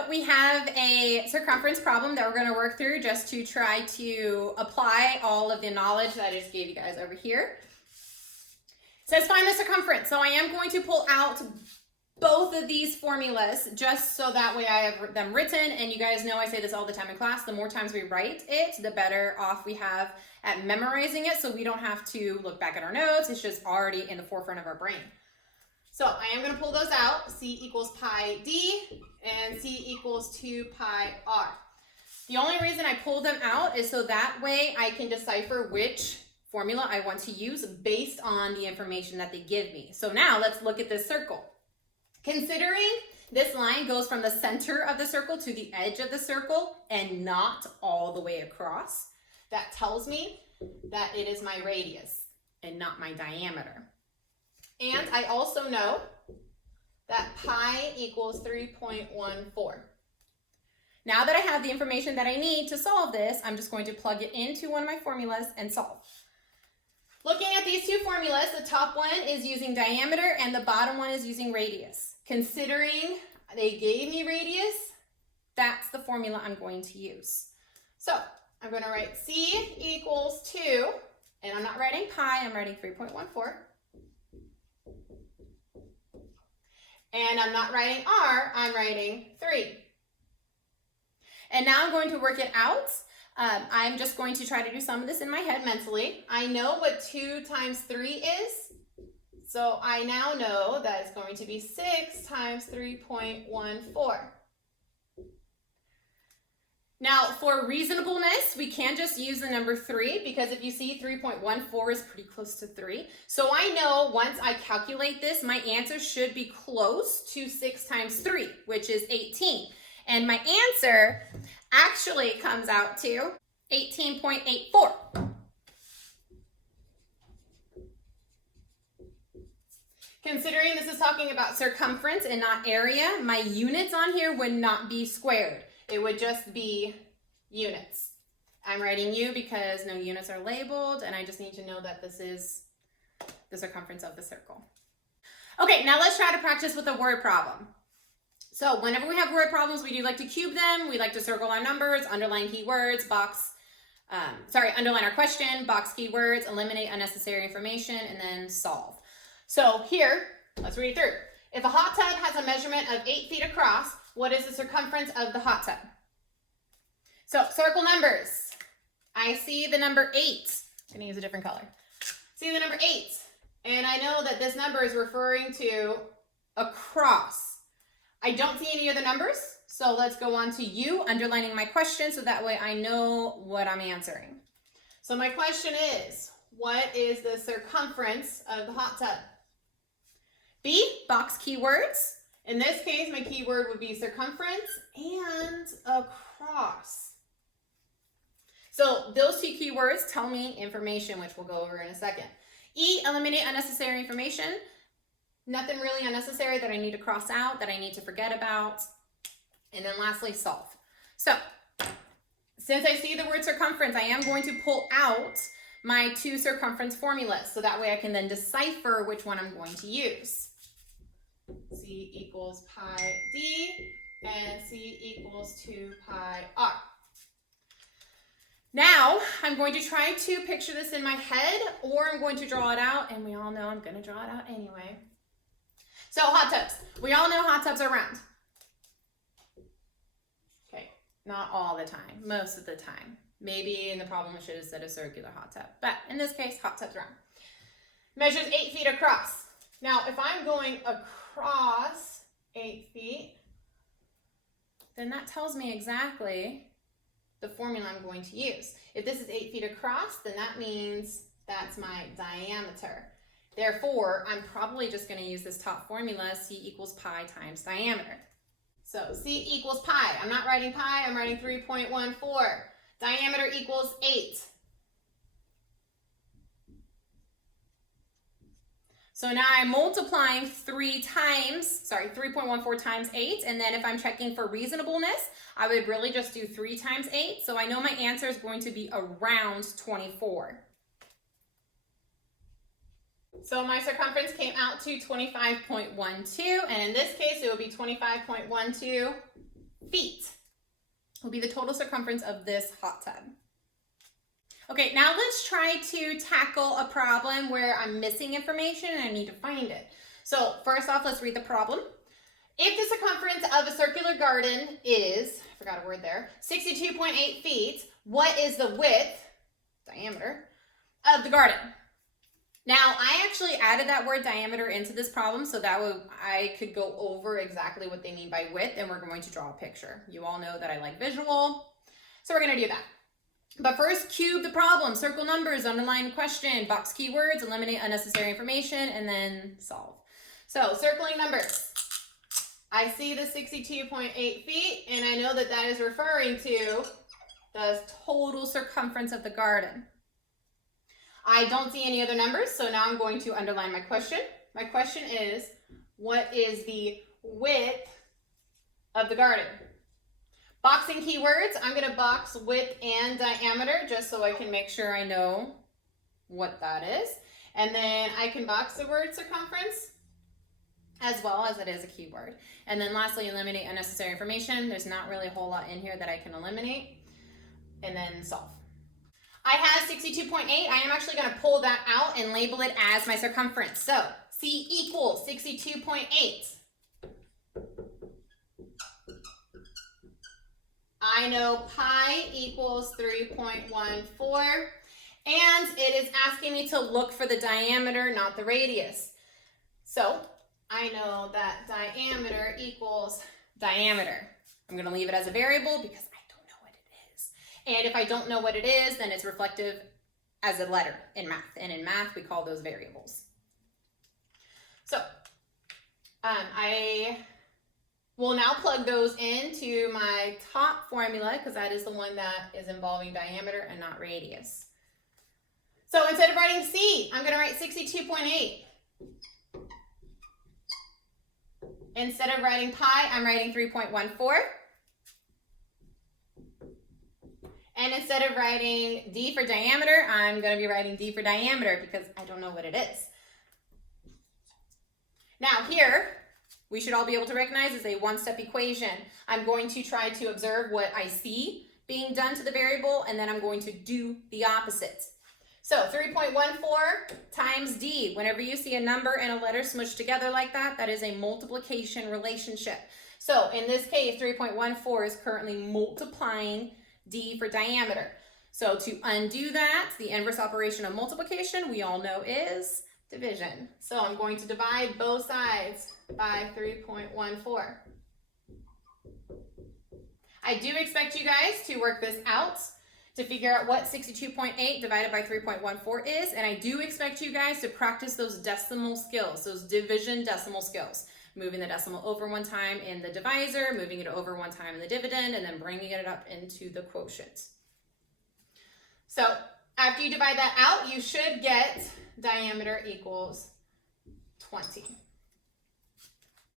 So we have a circumference problem that we're going to work through just to try to apply all of the knowledge that I just gave you guys over here. It says find the circumference. So I am going to pull out both of these formulas just so that way I have them written, and you guys know I say this all the time in class, the more times we write it, the better off we have at memorizing it, so we don't have to look back at our notes. It's just already in the forefront of our brain. So I am going to pull those out. C equals pi d and C equals 2 pi r. The only reason I pull them out is so that way I can decipher which formula I want to use based on the information that they give me. So now let's look at this circle. Considering this line goes from the center of the circle to the edge of the circle and not all the way across, that tells me that it is my radius and not my diameter. And I also know that pi equals 3.14. Now that I have the information that I need to solve this, I'm just going to plug it into one of my formulas and solve. Looking at these two formulas, the top one is using diameter and the bottom one is using radius. Considering they gave me radius, that's the formula I'm going to use. So I'm going to write C equals 2, and I'm not writing pi, I'm writing 3.14. And I'm not writing r, I'm writing 3. And now I'm going to work it out. I'm just going to try to do some of this in my head mentally. I know what 2 times 3 is. So I now know that it's going to be 6 times 3.14. Now for reasonableness, we can just use the number 3 because if you see 3.14 is pretty close to 3. So I know once I calculate this, my answer should be close to 6 times 3, which is 18. And my answer actually comes out to 18.84. Considering this is talking about circumference and not area, my units on here would not be squared. It would just be units. I'm writing U because no units are labeled, and I just need to know that this is the circumference of the circle. Okay, now let's try to practice with a word problem. So whenever we have word problems, we do like to cube them. We like to circle our numbers, underline keywords, underline our question, box keywords, eliminate unnecessary information, and then solve. So here, let's read it through. If a hot tub has a measurement of 8 feet across, what is the circumference of the hot tub? So circle numbers. I see the number 8. I'm going to use a different color. See the number 8. And I know that this number is referring to across. I don't see any other numbers, so let's go on to U, underlining my question so that way I know what I'm answering. So my question is, what is the circumference of the hot tub? B, box keywords. In this case, my keyword would be circumference and across. So those 2 keywords tell me information, which we'll go over in a second. E, eliminate unnecessary information. Nothing really unnecessary that I need to cross out, that I need to forget about. And then lastly, solve. So since I see the word circumference, I am going to pull out my 2 circumference formulas so that way I can then decipher which one I'm going to use. C equals pi d and C equals 2 pi r. Now I'm going to try to picture this in my head, or I'm going to draw it out, and we all know I'm going to draw it out anyway. So hot tubs. We all know hot tubs are round. Okay, not all the time, most of the time. Maybe in the problem I should have said a circular hot tub, but in this case, hot tub's round. Measures 8 feet across. Now, if I'm going across 8 feet, then that tells me exactly the formula I'm going to use. If this is 8 feet across, then that means that's my diameter. Therefore, I'm probably just going to use this top formula, C equals pi times diameter. So C equals pi. I'm not writing pi, I'm writing 3.14. Diameter equals 8. So now I'm multiplying 3.14 times 8, and then if I'm checking for reasonableness, I would really just do 3 times 8. So I know my answer is going to be around 24. So my circumference came out to 25.12, and in this case it would be 25.12 feet will be the total circumference of this hot tub. Okay, now let's try to tackle a problem where I'm missing information and I need to find it. So first off, let's read the problem. If the circumference of a circular garden is, I forgot a word there, 62.8 feet, what is the width, diameter, of the garden? Now, I actually added that word diameter into this problem so that way I could go over exactly what they mean by width, and we're going to draw a picture. You all know that I like visual, so we're going to do that. But first, cube the problem, circle numbers, underline the question, box keywords, eliminate unnecessary information, and then solve. So, circling numbers. I see the 62.8 feet, and I know that that is referring to the total circumference of the garden. I don't see any other numbers, so now I'm going to underline my question. My question is, what is the width of the garden? Boxing keywords, I'm going to box width and diameter just so I can make sure I know what that is. And then I can box the word circumference as well as it is a keyword. And then lastly, eliminate unnecessary information. There's not really a whole lot in here that I can eliminate. And then solve. I have 62.8. I am actually going to pull that out and label it as my circumference. So C equals 62.8. I know pi equals 3.14, and it is asking me to look for the diameter, not the radius. So I know that diameter equals diameter. I'm going to leave it as a variable because I don't know what it is. And if I don't know what it is, then it's reflective as a letter in math. And in math, we call those variables. So I will now plug those into my top formula because that is the one that is involving diameter and not radius. So instead of writing C, I'm going to write 62.8. Instead of writing pi, I'm writing 3.14. And instead of writing D for diameter, I'm going to be writing D for diameter because I don't know what it is. Now here, we should all be able to recognize is a one-step equation. I'm going to try to observe what I see being done to the variable, and then I'm going to do the opposite. So 3.14 times D. Whenever you see a number and a letter smushed together like that, that is a multiplication relationship. So in this case, 3.14 is currently multiplying D for diameter. So to undo that, the inverse operation of multiplication, we all know is division. So I'm going to divide both sides by 3.14. I do expect you guys to work this out to figure out what 62.8 divided by 3.14 is, and I do expect you guys to practice those decimal skills, those division decimal skills. Moving the decimal over one time in the divisor, moving it over one time in the dividend, and then bringing it up into the quotient. So after you divide that out, you should get diameter equals 20.